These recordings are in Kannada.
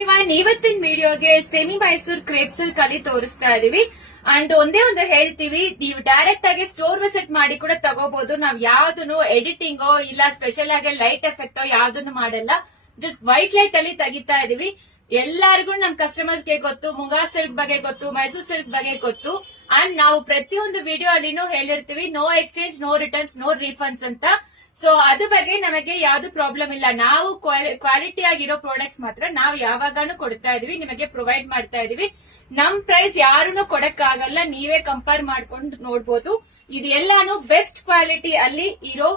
ಇವತ್ತಿನ ವಿಡಿಯೋಗೆ ಸೆಮಿ ಮೈಸೂರ್ ಕ್ರೇಪ್ಸ್ ಅಲ್ಲಿ ಕಲಿ ತೋರಿಸ್ತಾ ಇದೀವಿ. ಅಂಡ್ ಒಂದೇ ಒಂದು ಹೇಳ್ತೀವಿ, ನೀವು ಡೈರೆಕ್ಟ್ ಆಗಿ ಸ್ಟೋರ್ ವಿಸಿಟ್ ಮಾಡಿ ಕೂಡ ತಗೋಬಹುದು. ನಾವ್ ಯಾವ್ದನ್ನು ಎಡಿಟಿಂಗೋ ಇಲ್ಲ ಸ್ಪೆಷಲ್ ಆಗಿ ಲೈಟ್ ಎಫೆಕ್ಟೋ ಯಾವ್ದನ್ನು ಮಾಡಲ್ಲ. ಜಸ್ಟ್ ವೈಟ್ ಲೈಟ್ ಅಲ್ಲಿ ತೆಗಿತಾ ಇದೀವಿ. ಎಲ್ಲರಿಗೂ ನಮ್ ಕಸ್ಟಮರ್ಸ್ ಗೆ ಗೊತ್ತು, ಮುಂಗಾ ಸಿಲ್ಕ್ ಬಗ್ಗೆ ಗೊತ್ತು, ಮೈಸೂರ್ ಸಿಲ್ಕ್ ಬಗ್ಗೆ ಗೊತ್ತು. ಅಂಡ್ ನಾವು ಪ್ರತಿಯೊಂದು ವಿಡಿಯೋ ಅಲ್ಲಿನೂ ಹೇಳಿರ್ತೀವಿ, no exchange, no returns, no refunds ಅಂತ. ಸೊ ಅದ್ರ ಬಗ್ಗೆ ನಮಗೆ ಯಾವ್ದು ಪ್ರಾಬ್ಲಮ್ ಇಲ್ಲ. ನಾವು ಕ್ವಾಲಿಟಿ ಆಗಿರೋ ಪ್ರಾಡಕ್ಟ್ಸ್ ಮಾತ್ರ ನಾವು ಯಾವಾಗಾನು ಕೊಡ್ತಾ ಇದೀವಿ, ನಿಮಗೆ ಪ್ರೊವೈಡ್ ಮಾಡ್ತಾ ಇದೀವಿ. ನಮ್ ಪ್ರೈಸ್ ಯಾರು ಕೊಡಕ್ಕಾಗಲ್ಲ, ನೀವೇ ಕಂಪೇರ್ ಮಾಡ್ಕೊಂಡು ನೋಡ್ಬೋದು. ಇದು ಎಲ್ಲಾನು ಬೆಸ್ಟ್ ಕ್ವಾಲಿಟಿ ಅಲ್ಲಿ ಇರೋ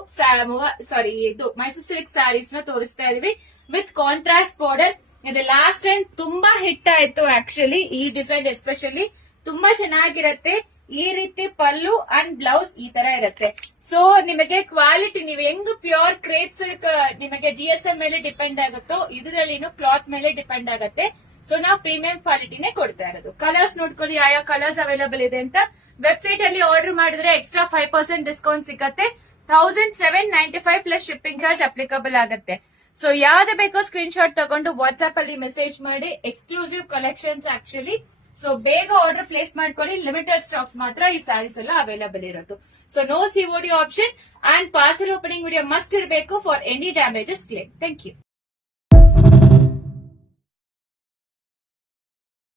ಇದು ಮೈಸೂರ್ ಸಿಲ್ಕ್ ಸ್ಯಾರೀಸ್ ನ ತೋರಿಸ್ತಾ ಇದೀವಿ ವಿತ್ ಕಾಂಟ್ರಾಸ್ಟ್ ಬಾರ್ಡರ್. ಇದು ಲಾಸ್ಟ್ ಟೈಮ್ ತುಂಬಾ ಹಿಟ್ ಆಯ್ತು. ಆಕ್ಚುಲಿ ಈ ಡಿಸೈನ್ ಎಸ್ಪೆಷಲಿ ತುಂಬಾ ಚೆನ್ನಾಗಿರತ್ತೆ. ಈ ರೀತಿ ಪಲ್ಲು ಅಂಡ್ ಬ್ಲೌಸ್ ಈ ತರ ಇರುತ್ತೆ. ಸೊ ನಿಮಗೆ ಕ್ವಾಲಿಟಿ ನೀವು ಹೆಂಗ್ ಪ್ಯೂರ್ ಕ್ರೇಪ್ ಸಿಲ್ಕ್ ನಿಮಗೆ GSM ಮೇಲೆ ಡಿಪೆಂಡ್ ಆಗುತ್ತೋ, ಇದರಲ್ಲಿನೂ ಕ್ಲಾತ್ ಮೇಲೆ ಡಿಪೆಂಡ್ ಆಗುತ್ತೆ. ಸೊ ನಾವು ಪ್ರೀಮಿಯಂ ಕ್ವಾಲಿಟಿನೇ ಕೊಡ್ತಾ ಇರೋದು. ಕಲರ್ಸ್ ನೋಡ್ಕೊಳ್ಳಿ, ಯಾವ ಕಲರ್ಸ್ ಅವೈಲೇಬಲ್ ಇದೆ ಅಂತ. ವೆಬ್ಸೈಟ್ ಅಲ್ಲಿ ಆರ್ಡರ್ ಮಾಡಿದ್ರೆ ಎಕ್ಸ್ಟ್ರಾ 5% ಡಿಸ್ಕೌಂಟ್ ಸಿಗತ್ತೆ. 1795 ಪ್ಲಸ್ ಶಿಪ್ಪಿಂಗ್ ಚಾರ್ಜ್ ಅಪ್ಲಿಕಬಲ್ ಆಗುತ್ತೆ. ಸೊ ಯಾವ್ದು ಬೇಕೋ ಸ್ಕ್ರೀನ್ ಶಾಟ್ ತಗೊಂಡು ವಾಟ್ಸ್ಆಪ್ ಅಲ್ಲಿ ಮೆಸೇಜ್ ಮಾಡಿ. Exclusive collections actually. ಸೊ ಬೇಗ ಆರ್ಡರ್ ಪ್ಲೇಸ್ ಮಾಡ್ಕೊಳ್ಳಿ. ಲಿಮಿಟೆಡ್ ಸ್ಟಾಕ್ಸ್ ಮಾತ್ರ ಈ ಸ್ಯಾರೀಸ್ ಎಲ್ಲ ಅವೈಲೇಬಲ್ ಇರೋದು. So no COD option and parcel opening video must ಇರಬೇಕು for any damages claim. Thank you.